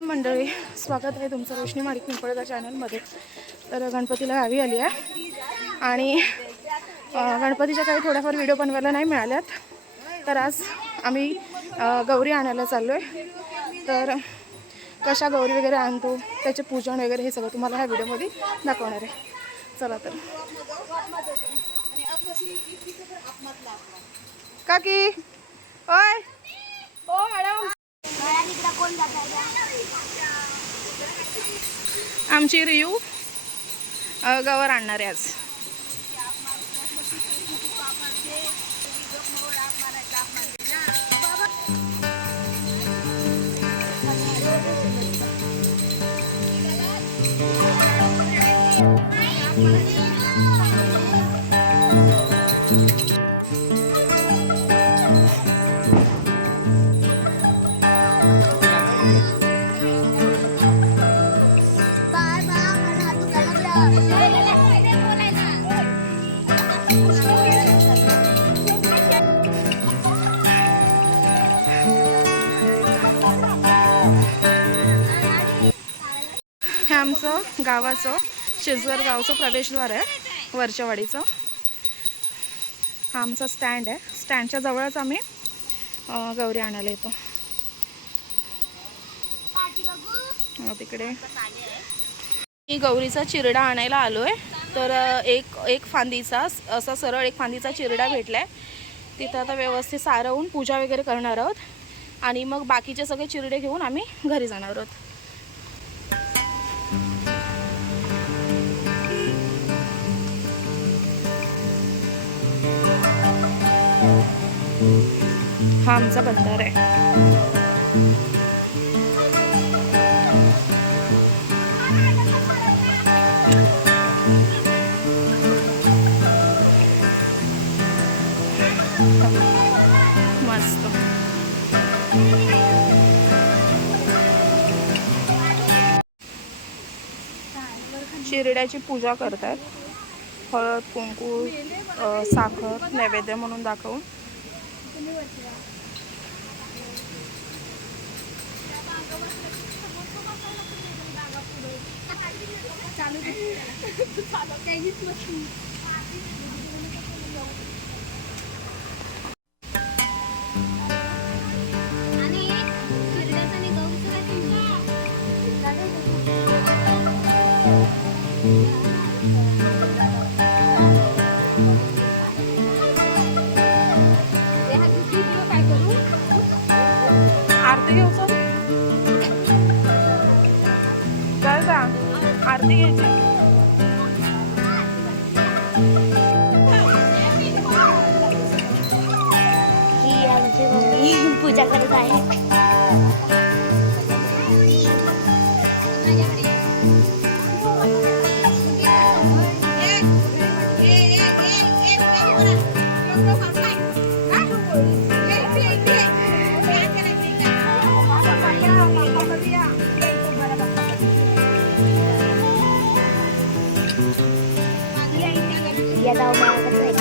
मंडळी, स्वागत आहे तुमचं रोशनी माडिक पिंपळगाव चॅनलमध्ये. तर गणपतीला गावी आली आहे आणि गणपतीच्या काही थोड्याफार व्हिडिओ बनवायला नाही मिळाल्यात. तर आज आम्ही गौरी आणायला चाललो आहे. तर कशा गौरी वगैरे आणतो, त्याचे पूजन वगैरे हे सगळं तुम्हाला ह्या व्हिडिओमध्ये दाखवणार आहे. चला तर. काकी ओय ओ मॅडम, आमची रियू गवर आणणार आहे आज. हे आमचं गावाचं शिरजर गावचं प्रवेशद्वार आहे वरच्या वाडीचं. हा आमचा स्टँड आहे. स्टँडच्या जवळच आम्ही गौरी आणायला येतो. तिकडे मी गौरीचा चिरडा आणायला आलो आहे. तर एक फांदीचा असा सरळ एक फांदीचा चिरडा भेटला आहे. तिथं आता व्यवस्थित सारवून पूजा वगैरे करणार आहोत आणि मग बाकीचे सगळे चिरडे घेऊन आम्ही घरी जाणार आहोत. हा आमचा बंधारा आहे. मस्त चिरड्याची पूजा करतात. हळद कुंकू साखर नैवेद्य म्हणून दाखवून. आरती घेऊ सर, काय का आरती घ्यायची. ही आमची मम्मी पूजा करत आहे. या दाव मागत नाही.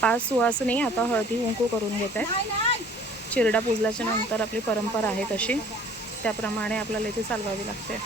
पाच सुवासिनी आता हळदी कुंकू करून घेत आहे. चिरडा पुजल्याच्या नंतर आपली परंपरा आहे तशी, त्याप्रमाणे आपल्याला इथे चालवावी लागते.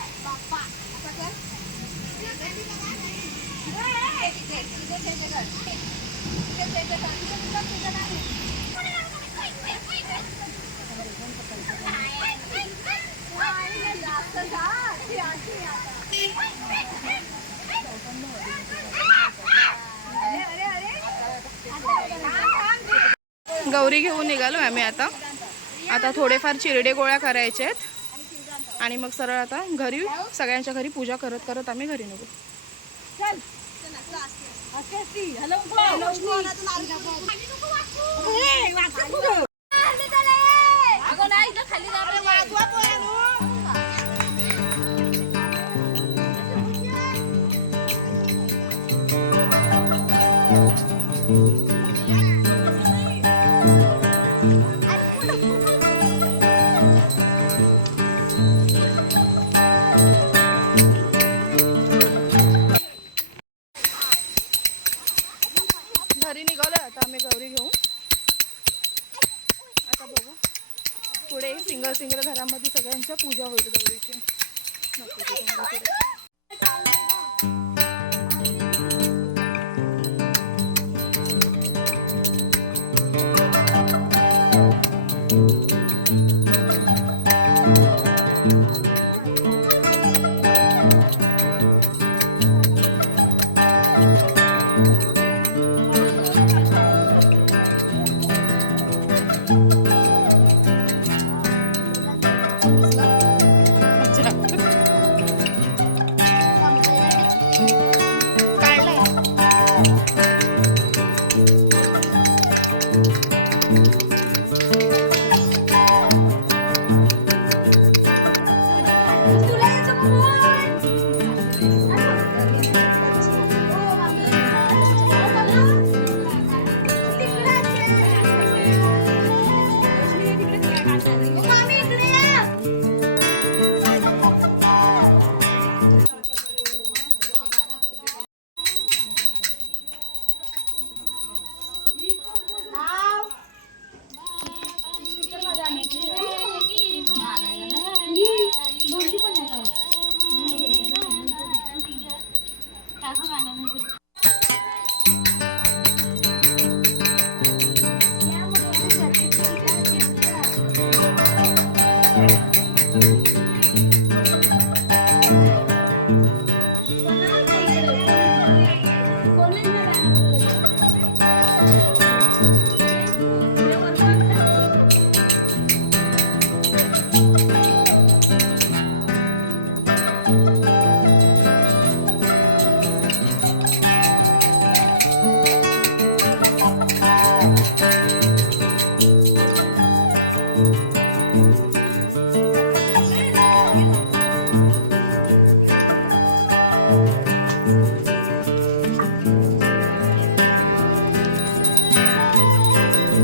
गौरी घेऊन निघालो आम्ही आता थोडेफार चिरडे गोळ्या करायचे आहेत आणि मग सरळ आता घरी सगळ्यांच्या घरी पूजा करत करत आम्ही घरी निघू. घरी निघालोय आता आम्ही गौरी घेऊन. आता बघू पुढे सिंगल घरामध्ये सगळ्यांच्या पूजा होईल गौरीची.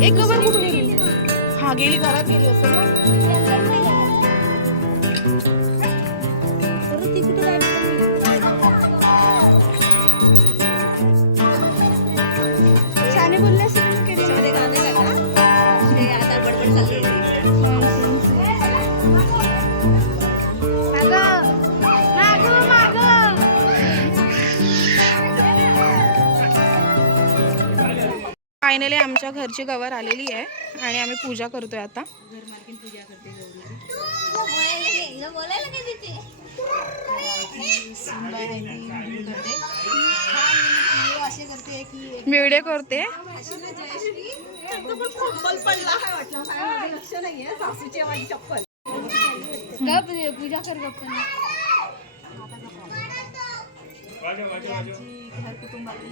एक कवर कुठे गेली? हा गेली, घरात गेली असेल ना. शाने बोलले असेल ना केली. फायनली आमच्या घरची गवर आलेली आहे आणि आम्ही पूजा करतोय आता. व्हिडिओ करते. पूजा कर गप्प. घर कुटुंबातली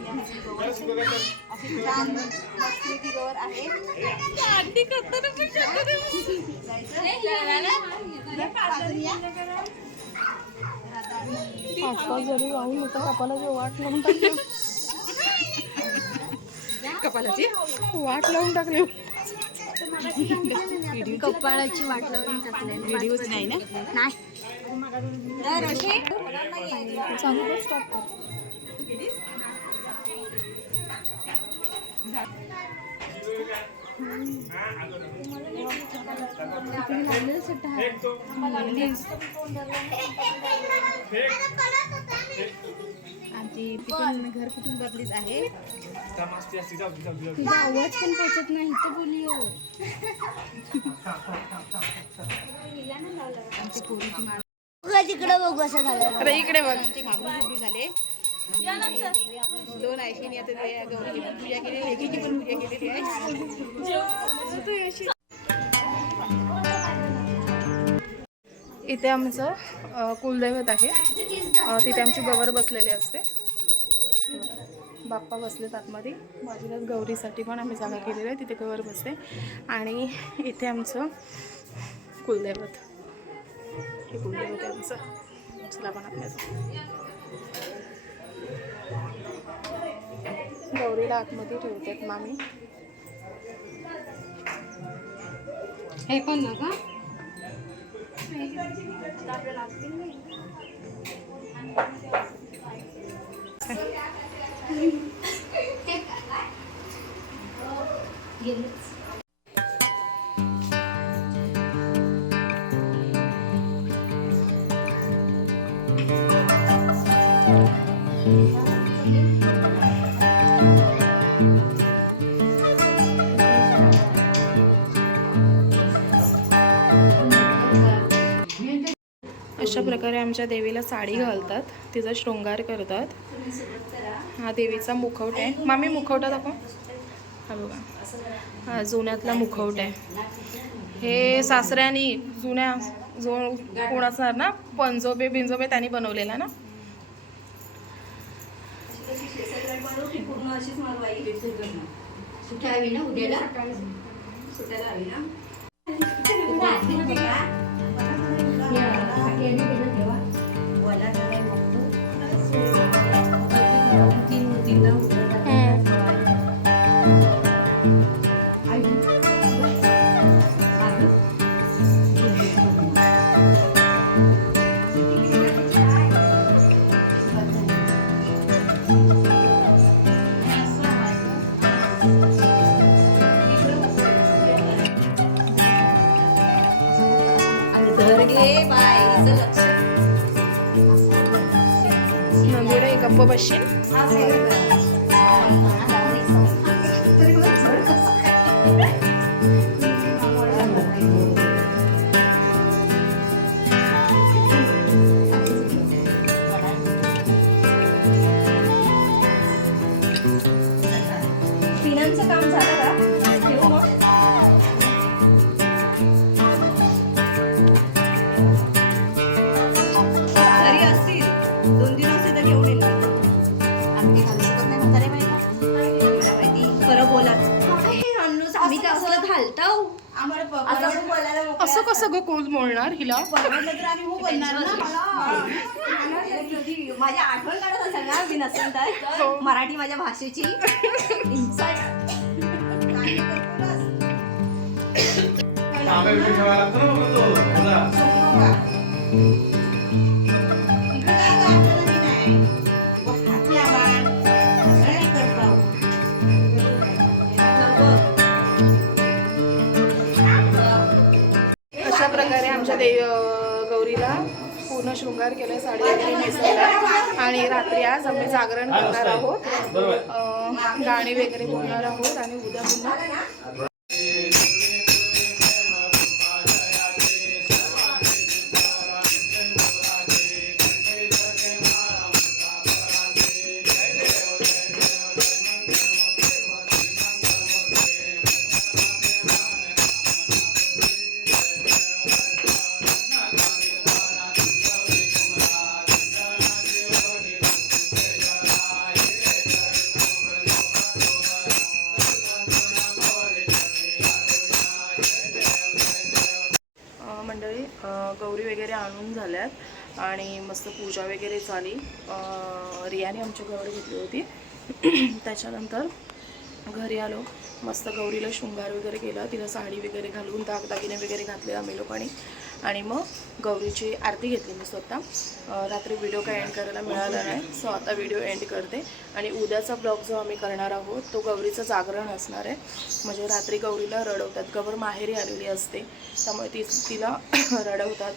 छान मस्तपैकी गौर आहे. आसपास जरी राहून होता कपाला वाट लावून टाकली. कपालाची वाट लावून टाकली. कपाळाची वाट लावून टाकली. व्हिडिओच नाही ना. नाही चांगलं स्टार्ट कर. आमची तिथून घर कुटुंबातलीच आहे. तुझा आवाज पण पोचत नाही तर बोलियो. आमची पोरीची तिकडे बघू असं झालं. अरे इकडे बघ. मागणी झाले दोन आयशीने आता ते गौरीची पण पूजा केली, लेकीची पण पूजा केलेली आहे. इथे आमचं कुलदैवत आहे. तिथे आमची गवर बसलेली असते. बाप्पा बसलेत आतमध्ये. बाजूलाच गौरीसाठी पण आम्ही जागा केलेली आहे, तिथे गवर बसते. आणि इथे आमचं कुलदैवत, हे कुलदैवत आहे आमचं. चला पण आपल्याचं गौरीला आतमध्ये ठेवतात मामी. हे पण ना का अशा प्रकारे आमच्या देवीला साडी घालतात, तिचा शृंगार करतात. हा देवीचा मुखवटा आहे. मामी मुखवटा दाखव. हा बघा, हा जुन्यातला मुखवटा आहे. हे सासऱ्यानी जुन्या जो कोण असणार ना, पंजोबे बिंजोबे त्यांनी बनवलेला ना. मंदिर आहे, गप्प बसशील. पिनांचं काम झालं का? ठेवू मग. तरी असतील 2-3 वर्ष तर घेऊन येईल. आम्ही घालू शकत नाही म्हातारे माहिती खरं बोला. आम्ही तर असं घालतो. असं बोलायला मोकळं असं कसं ग कोल मोडणार हिला. तर आम्ही हो बोलणार ना. माझी आठवण काढत असेल ना मी नसेल तर मराठी माझ्या भाषेची. अशा प्रकारे आमच्या गौरीला पूर्ण शृंगार केला, साडी वगैरे नेसवला. आणि रात्री आज आम्ही जागरण करणार आहोत, गाणी वगैरे बोलणार आहोत. आणि उद्या पुन्हा मंडळी गौरी वगैरे आणून झाल्यात आणि मस्त पूजा वगैरे झाली. रियाने आमची गौरी घेतली होती. त्याच्यानंतर घरी आलो, मस्त गौरीला शृंगार वगैरे केला, तिला साडी वगैरे घालून दागदागिने वगैरे घातले आम्ही लोकांनी. आणि मग गौरीची आरती घेतली मी स्वतः. रात्री व्हिडिओ काय एंड करायला मिळाला नाही, सो आता व्हिडिओ एंड करते. आणि उद्याचा ब्लॉग जो आम्ही करणार आहोत तो गौरीचं जागरण असणार आहे. म्हणजे रात्री गौरीला रडवतात, गौर माहेरी आलेली असते त्यामुळे तिला रडवतात.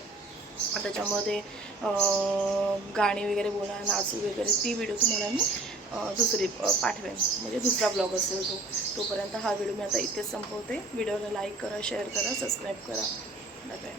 त्याच्यामध्ये गाणी वगैरे बोला, नाचू वगैरे, ती व्हिडिओ तुम्हाला मी दुसरी पाठवेन, म्हणजे दुसरा ब्लॉग असेल तोपर्यंत हा व्हिडिओ मी आता इथेच संपवते. व्हिडिओला लाईक करा, शेअर करा, सबस्क्राईब करा. Bye bye.